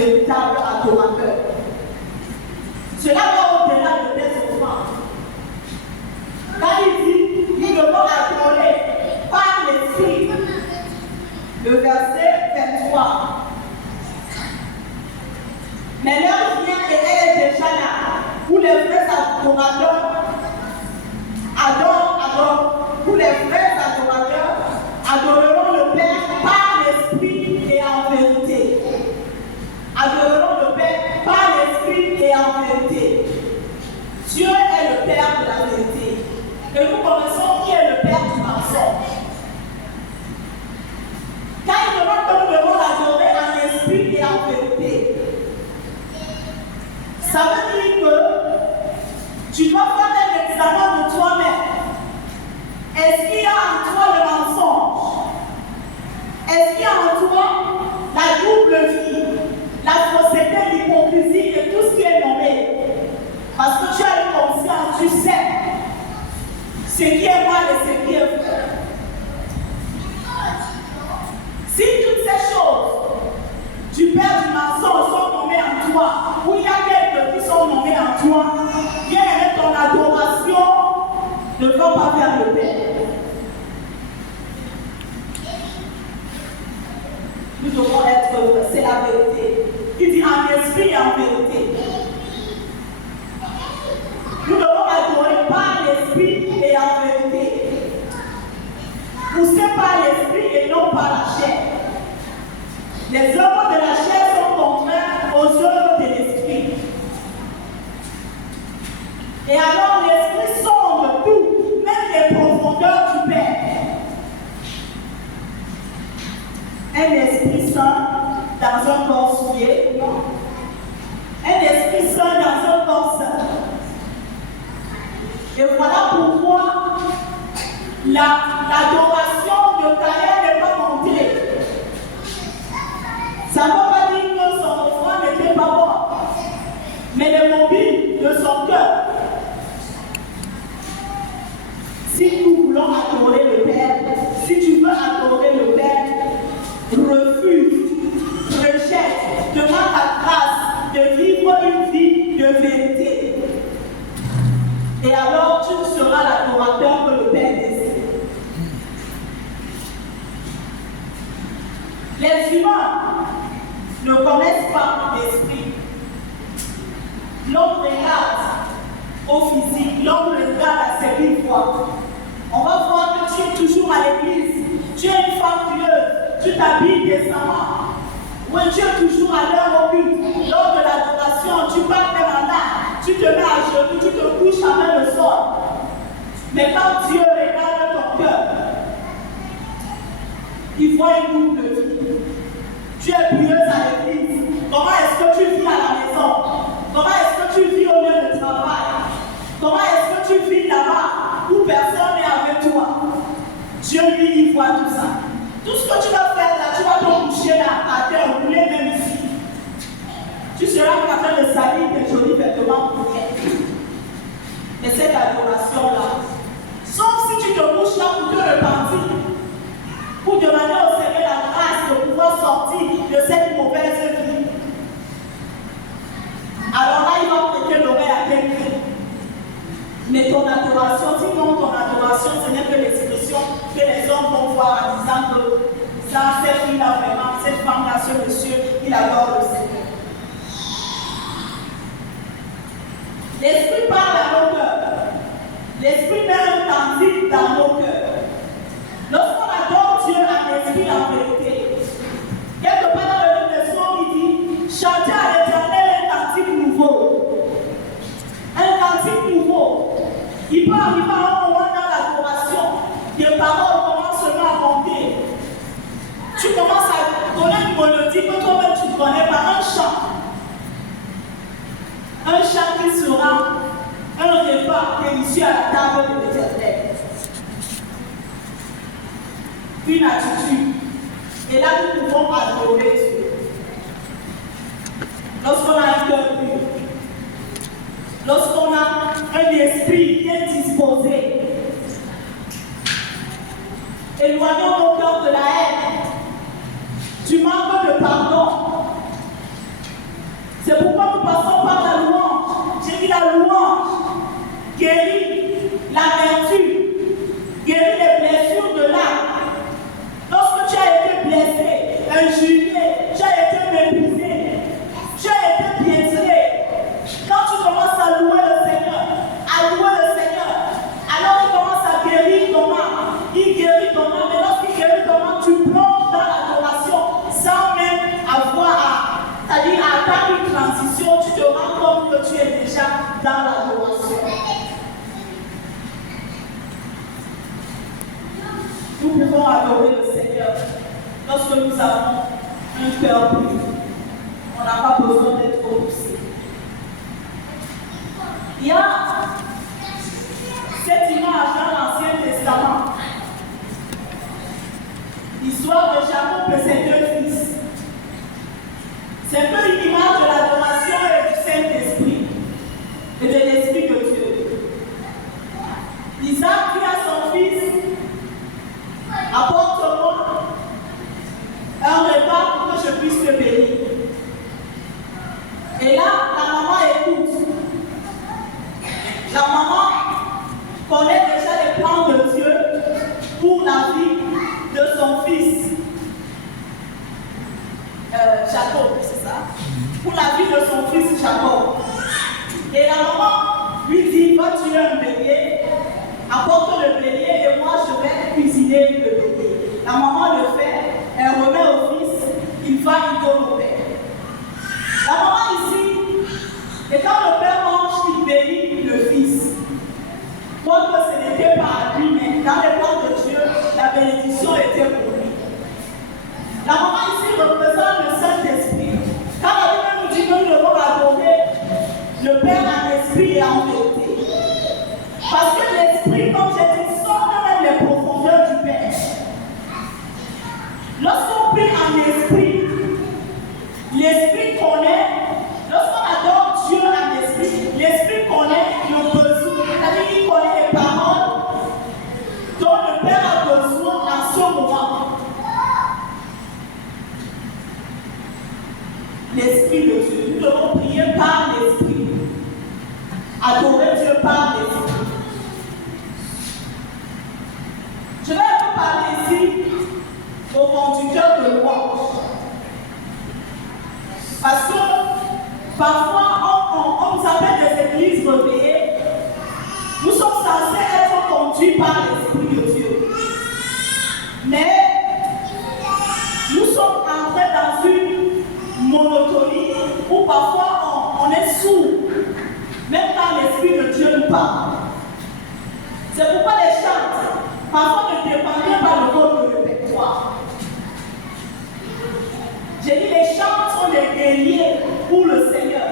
véritable adorateur. Cela va au-delà de tes offrandes. Quand il dit, nous devons adorer par l'Esprit. Le verset 23. Mais l'heure vient et elle est déjà là, où les vrais adorateurs où les vrais adorateurs adoreront le Père par l'Esprit et en vérité. Adoreront le Père par l'Esprit et en vérité. Dieu est le Père de la vérité. Et nous connaissons qui est le Père du mensonge. Quand il demande que nous devons l'adorer en esprit et en vérité, ça veut dire que tu dois faire un examen de toi-même. Est-ce qu'il y a en toi le mensonge? Est-ce qu'il y a en toi la double vie, la fausseté, l'hypocrisie et tout ce qui est nommé? Parce que tu as une conscience, tu sais ce qui est mal et ce qui est vrai. Si toutes ces choses du père du mensonge sont nommées en toi, ou il y a quelques qui sont nommés en toi, bien ton adoration ne va pas vers le Père. Nous devons être, c'est la vérité. Il dit en esprit et en vérité. Nous devons adorer par l'esprit et en vérité. Poussé par l'esprit et non par la chair. Les œuvres de la chair sont contraires aux œuvres de l'esprit. Et alors l'esprit sonde tout, même les profondeurs du Père. Un esprit saint dans un corps souillé, non. Un esprit saint dans un corps saint. Et voilà pourquoi l'adoration de Caleb n'est pas montée. Ça ne veut pas dire que son offrande n'était pas bonne, mais le mobile de son cœur. Si nous voulons adorer le Père, si tu veux adorer le Père, refuse, rejette, demande la grâce de vivre une vie de vérité. Et alors tu seras l'adorateur que le Père désire. Les humains ne connaissent pas l'esprit. L'homme regarde au physique, l'homme regarde à ce qu'il voit. On va voir que tu es toujours à l'église, tu es une femme pieuse, tu t'habilles décemment. Oui, tu es toujours à l'heure au culte. Lors de l'adoration, tu parles même en âme, tu te mets à genoux, tu te couches à main le sol. Mais quand Dieu regarde ton cœur, il voit une double vie. Tu es pieuse à l'église. Comment est-ce que tu vis à la maison? Comment est-ce que tu vis au lieu de travail? Comment est-ce que tu vis là-bas où personne n'est avec toi? Dieu, lui, il voit tout ça. Tout ce que tu vas faire là, tu vas te coucher là, à terre, rouler même ici. Tu seras en train de salir tes jolis vêtements pour rien. Mais cette adoration-là, sauf si tu te couches là pour te repentir, pour demander au Seigneur la grâce de pouvoir sortir de cette mauvaise vie. Alors là, il va prêter l'oreille à quelqu'un. Mais ton adoration, sinon ton adoration, ce n'est que l'expression que les hommes vont voir en disant que ça, cette fille-là vraiment, cette femme-là, ce monsieur, il adore le Seigneur. L'Esprit parle à nos cœurs. L'Esprit met un cantique dans nos cœurs. Lorsqu'on adore Dieu en esprit et en vérité, quelque part dans le livre de Psaume, il dit, chantez à l'Éternel un cantique nouveau. Un cantique nouveau. Il peut arriver à un moment dans l'adoration, des paroles commencent seulement à monter. Tu commences à donner une mélodie que toi-même tu connais par un chant. Un chant qui sera un repas délicieux à la table de l'Éternel. Une attitude. Et là, nous pouvons adorer Dieu. Lorsqu'on a un cœur pur, lorsqu'on a un esprit bien disposé, éloignons nos cœurs de la haine, du manque de pardon, dans l'adoration. Nous pouvons adorer le Seigneur lorsque nous avons un cœur pur. On n'a pas besoin d'être poussé. Il y a cette image dans l'Ancien Testament. L'histoire de Jacob et ses deux fils. C'est un peu une image de l'adoration et du Saint-Esprit et de l'Esprit de Dieu. Isaac dit à son fils, apporte-moi un repas pour que je puisse te bénir. Et là, la maman écoute. La maman connaît déjà les plans de Dieu pour la vie de son fils. Jacob, c'est ça? Pour la vie de son fils Jacob. Et la maman lui dit, va tuer un bélier, apporte le bélier et moi je vais cuisiner le bélier. La maman le fait, elle remet au fils, il va, il donne au père. La maman ici, et quand le père mange, il bénit le fils. Quoique ce n'était pas à lui, mais dans les plans de Dieu, la bénédiction était pour lui. La maman ici représente le Saint-Esprit. Quand la Bible nous dit que nous devons adorer le Père en esprit et en vérité. Parce que l'esprit, comme j'ai dit, sonde même les profondeurs du Père. Lorsqu'on prie en esprit, l'esprit connaît, lorsqu'on adore Dieu en esprit, l'esprit connaît nos besoins. C'est-à-dire qu'il connaît les paroles dont le Père a besoin en ce moment. L'Esprit de Dieu. Nous devons prier par l'Esprit. Adorer Dieu par l'Esprit. Je vais un peu parler ici au conducteur de louange. Parce que parfois, on nous appelle des églises réveillées. Nous sommes censés être conduits par l'Esprit de Dieu. Mais nous sommes entrés dans une monotonie où parfois on est sourd, même quand l'Esprit de Dieu nous parle. C'est pourquoi les chants, parfois ne dépendent pas de votre répertoire. J'ai dit les chants sont des guerriers pour le Seigneur.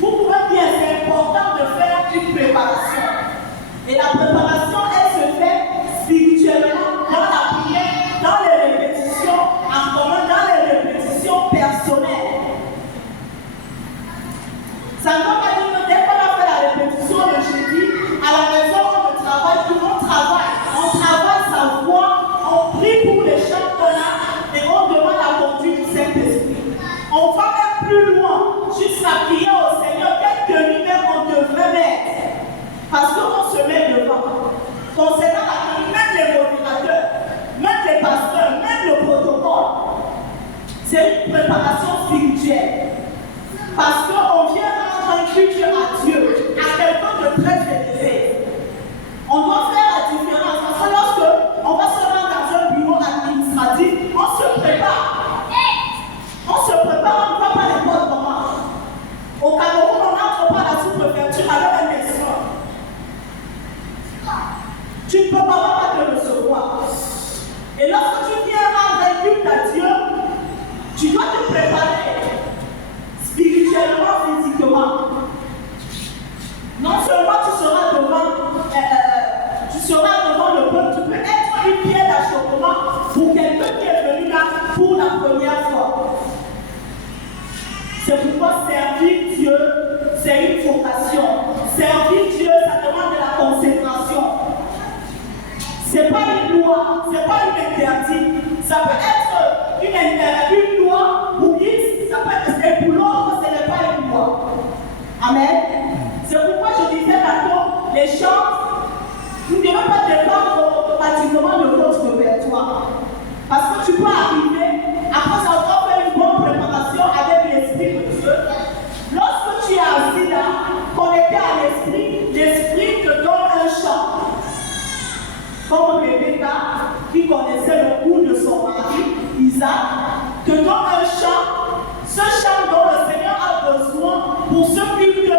Vous pouvez bien, c'est important de faire une préparation. Et la préparation, elle se fait spirituellement dans la prière, dans les répétitions en commun, dans les répétitions personnelles. Ça ne veut pas dire que dès qu'on a fait la répétition le jeudi, à la maison on ne travaille plus, on travaille sa voix, on prie pour les chants qu'on a et on demande la conduite du Saint-Esprit. On va même plus loin, jusqu'à prier au Seigneur, quelle tenue même on devrait mettre. Parce qu'on se met devant. Concernant la tenue, même les modérateurs, même les pasteurs, même le protocole, c'est une préparation spirituelle. Parce qu'on vient rendre un culte à Dieu, à quelqu'un de très élevé. On doit faire la différence. Parce que lorsque on va se rendre dans un bureau administratif, on se prépare. On se prépare, on ne va pas n'importe comment. Au Cameroun, on n'entre pas à la sous-préfecture avec un espoir. Tu ne peux pas te recevoir. Et lorsque tu viens rendre un culte à Dieu, tu dois te préparer spirituellement, physiquement. Non seulement tu seras devant le peuple, tu peux être une pierre d'achoppement pour quelqu'un qui est venu là pour la première fois. C'est pourquoi servir Dieu, c'est une vocation. Servir Dieu, ça demande de la consécration. C'est pas une loi, c'est pas une interdit. Ça peut être une loi pour X, ça peut être, et pour l'autre, ce n'est pas une loi. Amen. C'est pourquoi je disais tantôt, les chants, vous ne devez pas dépendre automatiquement de votre répertoire. Parce que tu peux arriver, après avoir fait une bonne préparation avec l'Esprit de Dieu, lorsque tu es assis là, connecté à l'Esprit, l'Esprit te donne un chant. Comme Rebecca, qui connaissait le goût de son mari, Isaac, te donne un chant, ce chant dont le Seigneur a besoin pour ce culte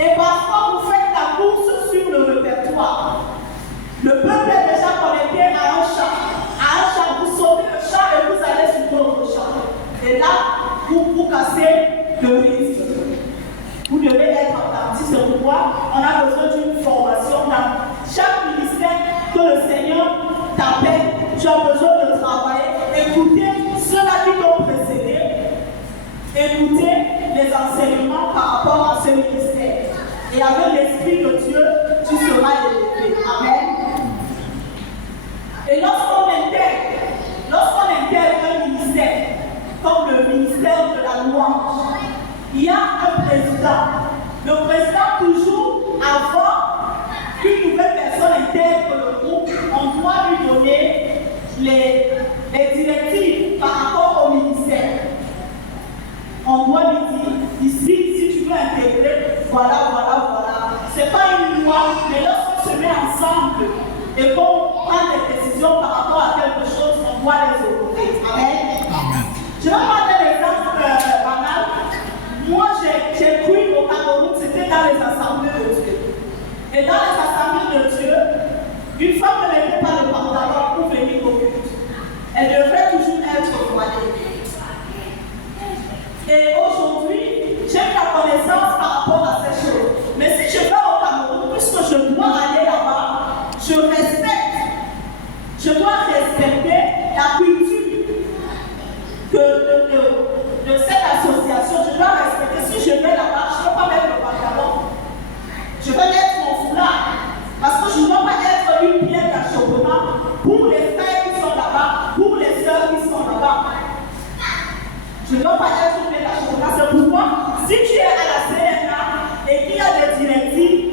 Et parfois, vous faites la course sur le répertoire. Le peuple est déjà connecté à un chant. Vous sautez le chant et vous allez sur d'autres chants. Et là, vous cassez le risque. Vous devez être attentif. C'est pourquoi on a besoin d'une formation dans chaque ministère que le Seigneur t'appelle. Tu as besoin de travailler. Écoutez ceux-là qui t'ont précédé. Écoutez les enseignements par rapport à ce ministère. Et avec l'Esprit de Dieu, tu seras élevé. Amen. Et lorsqu'on intègre un ministère, comme le ministère de la louange, il y a un président. Le président, toujours, avant qu'une nouvelle personne intègre le groupe, on doit lui donner les directives par rapport au ministère. On doit lui dire, ici, si tu veux intégrer, voilà. Ce n'est pas une loi, mais lorsqu'on se met ensemble et qu'on prend des décisions par rapport à quelque chose, on doit les honorer. Amen. Je vais prendre un exemple banal. Moi, j'ai cru au Cameroun, c'était dans les assemblées de Dieu. Et dans les assemblées de Dieu, une femme ne mettait pas le pantalon pour venir au culte. Elle devrait toujours être voilée. Et aujourd'hui, j'ai la connaissance par rapport à ces choses. Mais si je vais au Cameroun, puisque je dois aller là-bas, je dois respecter la culture de cette association. Je dois respecter. Si je vais là-bas, je ne peux pas mettre le pantalon. Je vais mettre mon foulard. Parce que je ne dois pas être une pierre d'achoppement pour les frères qui sont là-bas, pour les sœurs qui sont là-bas. Je ne dois pas être une pierre d'achoppement. C'est pourquoi, si tu es à la CNA et qu'il y a des directives,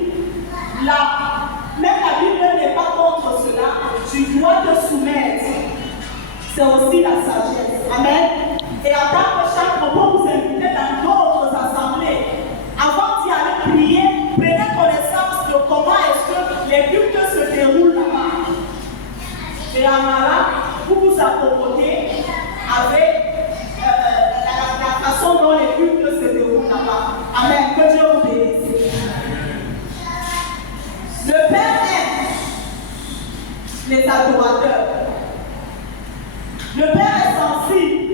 même la Bible n'est pas contre cela, tu dois te soumettre. C'est aussi la sagesse. Amen. Et en tant que chaque propos vous invitez dans d'autres assemblées, avant d'y aller prier, prenez connaissance de comment est-ce que les cultes se déroulent là-bas. Et en allant, vous vous accommodez avec la façon dont les cultes se déroulent là-bas. Amen. Que Dieu vous bénisse. Le Père aime les adorateurs. Le Père est sensible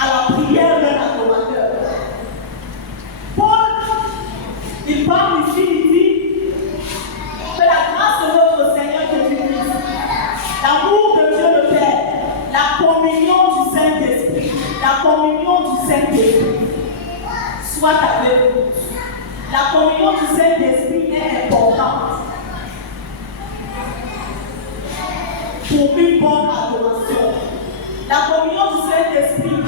à la prière d'un adorateur. Paul, il parle ici, il dit que la grâce de notre Seigneur Jésus-Christ, l'amour de Dieu le Père, la communion du Saint-Esprit soit avec vous. La communion du Saint-Esprit est importante pour une bonne adoration. La communion du Saint-Esprit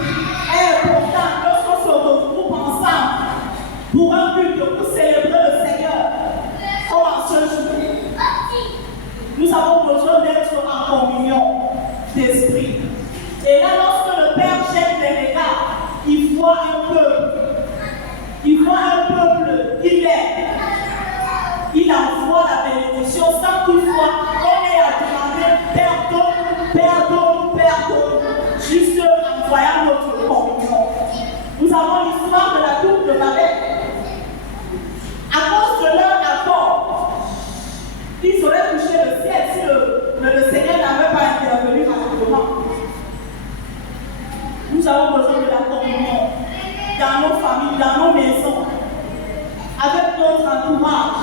est importante lorsqu'on se regroupe ensemble pour un culte, pour célébrer le Seigneur. Comme en ce jour, nous avons besoin d'être en communion d'esprit. Et là, lorsque le Père jette les regards, il voit un peuple. Il voit un peuple qu'il aime. Il envoie la bénédiction sans toutefois on ait à demander pardonne, juste en voyant notre communion. Nous avons l'histoire de la tour de Babel. À cause de leur accord, ils auraient touché le ciel si le Seigneur n'avait pas intervenu rapidement. Nous avons besoin de la communion dans nos familles, dans nos maisons, avec notre entourage,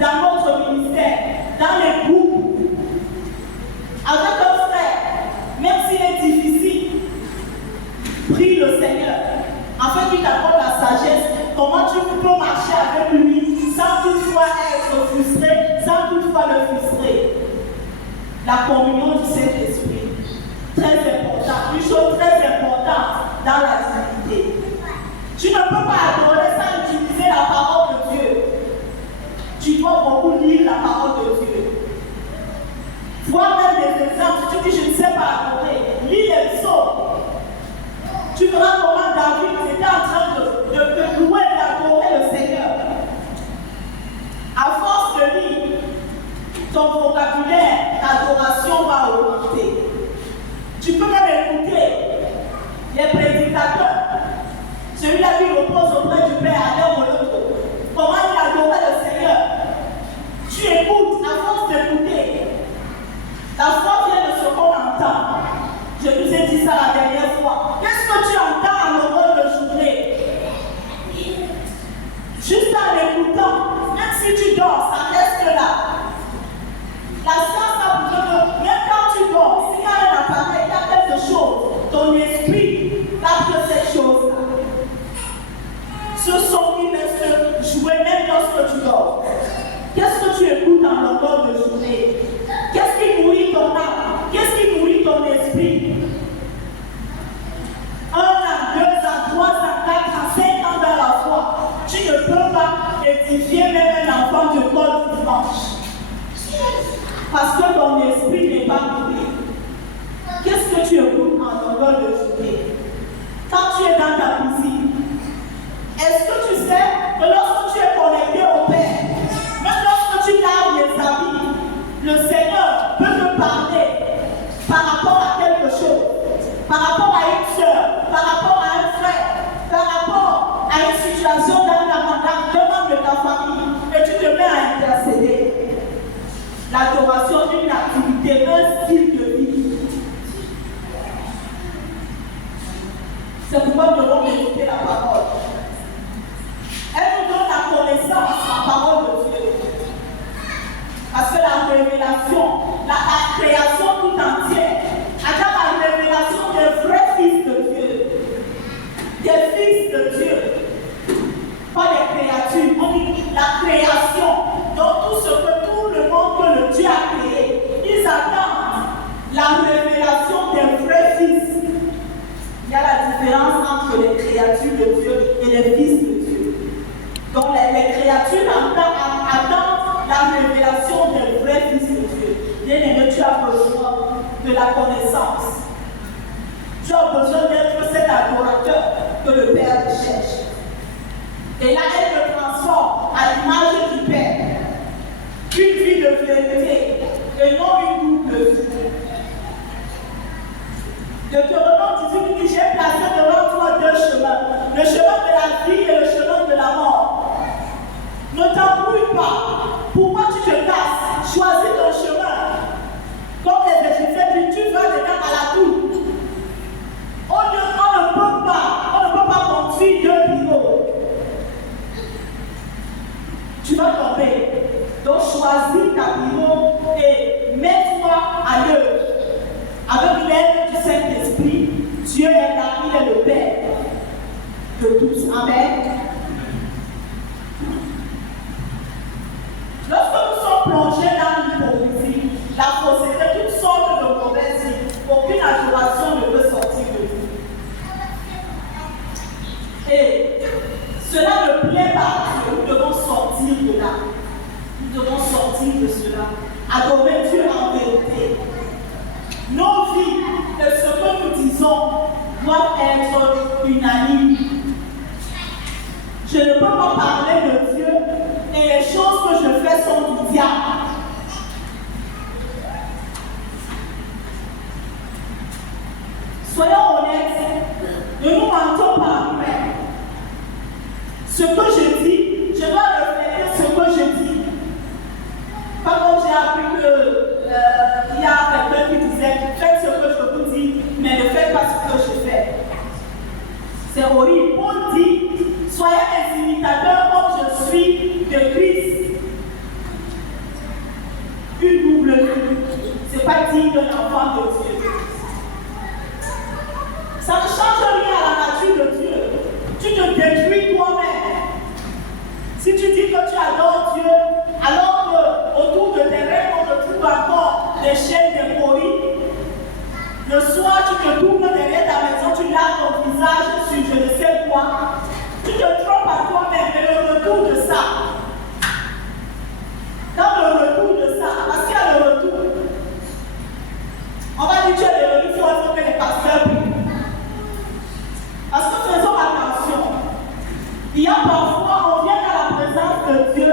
dans notre ministère, dans les groupes, avec un frère, même s'il est difficile, prie le Seigneur, afin qu'il t'apporte la sagesse, comment tu peux marcher avec lui sans toutefois être frustré, sans toutefois le frustrer. La communion du Saint-Esprit, très important, une chose très importante dans la divinité. Tu ne peux pas adorer sans utiliser la parole de Dieu. Tu dois beaucoup lire la parole de Dieu. Voir même des exemples, tu dis je ne sais pas adorer. Lis les psaumes. Tu verras comment David était en train de louer et d'adorer le Seigneur. À force de lire, ton vocabulaire d'adoration va augmenter. Tu peux même écouter les prédicateurs. Celui-là qui repose auprès du en écoutant, même si tu dors, ça reste là. La science a besoin de, même quand tu dors, s'il y a un appareil, il y a quelque chose, ton esprit capte cette chose-là. Ce son qui va se jouer même lorsque tu dors. Qu'est-ce que tu écoutes en longueur de journée? Qu'est-ce qui nourrit ton âme? Qu'est-ce qui nourrit ton esprit? 1 an, 2 ans, 3 ans, 4 ans, 5 ans dans la foi. Tu ne peux pas édifier même un enfant de corps dimanche. Parce que ton esprit n'est pas nourri. Qu'est-ce que tu écoutes en longueur de journée? Quand tu es dans ta cuisine, est-ce que tu sais que lorsque tu es connecté au Père, même lorsque tu laves les habits, le Seigneur peut te parler par rapport à quelque chose, par rapport à une soeur, par rapport à un frère, par rapport à une situation dans la demande de ta famille, et tu te mets à intercéder. L'adoration est une activité, un style de vie. C'est pourquoi nous devons écouter la parole. Elle nous donne la connaissance, la parole de Dieu. Parce que la révélation, la création tout entière, attend la révélation des vrais fils de Dieu. Des fils de Dieu. Pas des créatures. On dit la création. Donc tout ce que tout le monde que le Dieu a créé, ils attendent la révélation des vrais fils. Il y a la différence entre les créatures de Dieu et les fils de Dieu. Donc les créatures attendent la révélation des vrais fils de Dieu. Bien-aimé, tu as besoin de la connaissance. Tu as besoin d'être cet adorateur que le Père cherche. Et là, elle te transforme à l'image du Père. Une vie de vérité et non une double vie. Deutéronome 18 dit, j'ai placé devant toi 2 chemins. Le chemin de la vie et le chemin de la mort. Ne t'embrouille pas. Pourquoi tu te casses? Choisis ton chemin. Comme les Égyptiens disent, tu vas dedans à la tour. On ne peut pas conduire 2 pilotes. Tu vas tomber. Donc choisis ta pilote et mets-toi à l'œuvre. Avec l'aide du Saint-Esprit, Dieu est là, il est le Père de tous. Amen. Lorsque nous sommes plongés dans l'hypocrisie, la fausseté, toutes sortes de mauvaises vies, aucune adoration ne peut sortir de nous. Et cela ne plaît pas à Dieu. Nous devons sortir de là. Nous devons sortir de cela. Adorer Dieu en vérité. Nos vies et ce que nous disons doivent être unanimes. Je ne peux pas parler de Dieu et les choses que je fais sont du diable. Soyons honnêtes, ne nous mentons pas après. Ce que je dis, je dois refléter ce que je dis. Pas comme j'ai appris qu'il y a quelqu'un qui disait, faites ce que je vous dis, mais ne faites pas ce que je fais. C'est horrible. Paul dit, soyez mes imitateurs comme je suis de Christ. Une double vie. Ce n'est pas digne d'un enfant de Dieu. Ça ne change rien à la nature de Dieu. Tu te détruis toi-même. Si tu dis que tu adores Dieu, alors qu'autour de tes rêves, on retrouve encore les chaînes des moris. Le soir, tu te tournes derrière ta maison, tu laves ton visage sur je ne sais quoi. Tu te trompes à toi-même, mais le retour de ça. Dans le retour de ça, parce qu'il y a le retour. On va dire que tu es devenu fort, il faut que les pasteurs prient. Parce que faisons attention. Il y a parfois, on vient à la présence de Dieu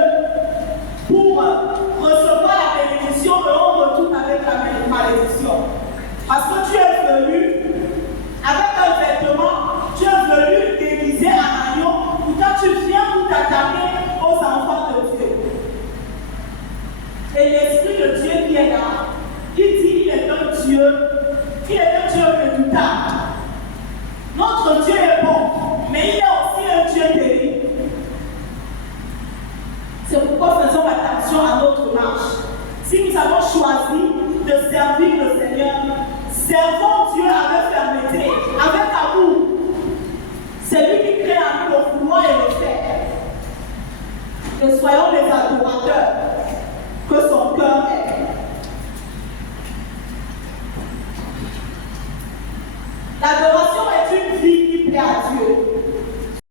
pour recevoir la bénédiction et on retourne avec la malédiction. Parce que tu es venu avec un vêtement, attention à notre marche. Si nous avons choisi de servir le Seigneur, servons Dieu avec fermeté, avec amour. C'est lui qui crée en nous le vouloir et le faire. Que soyons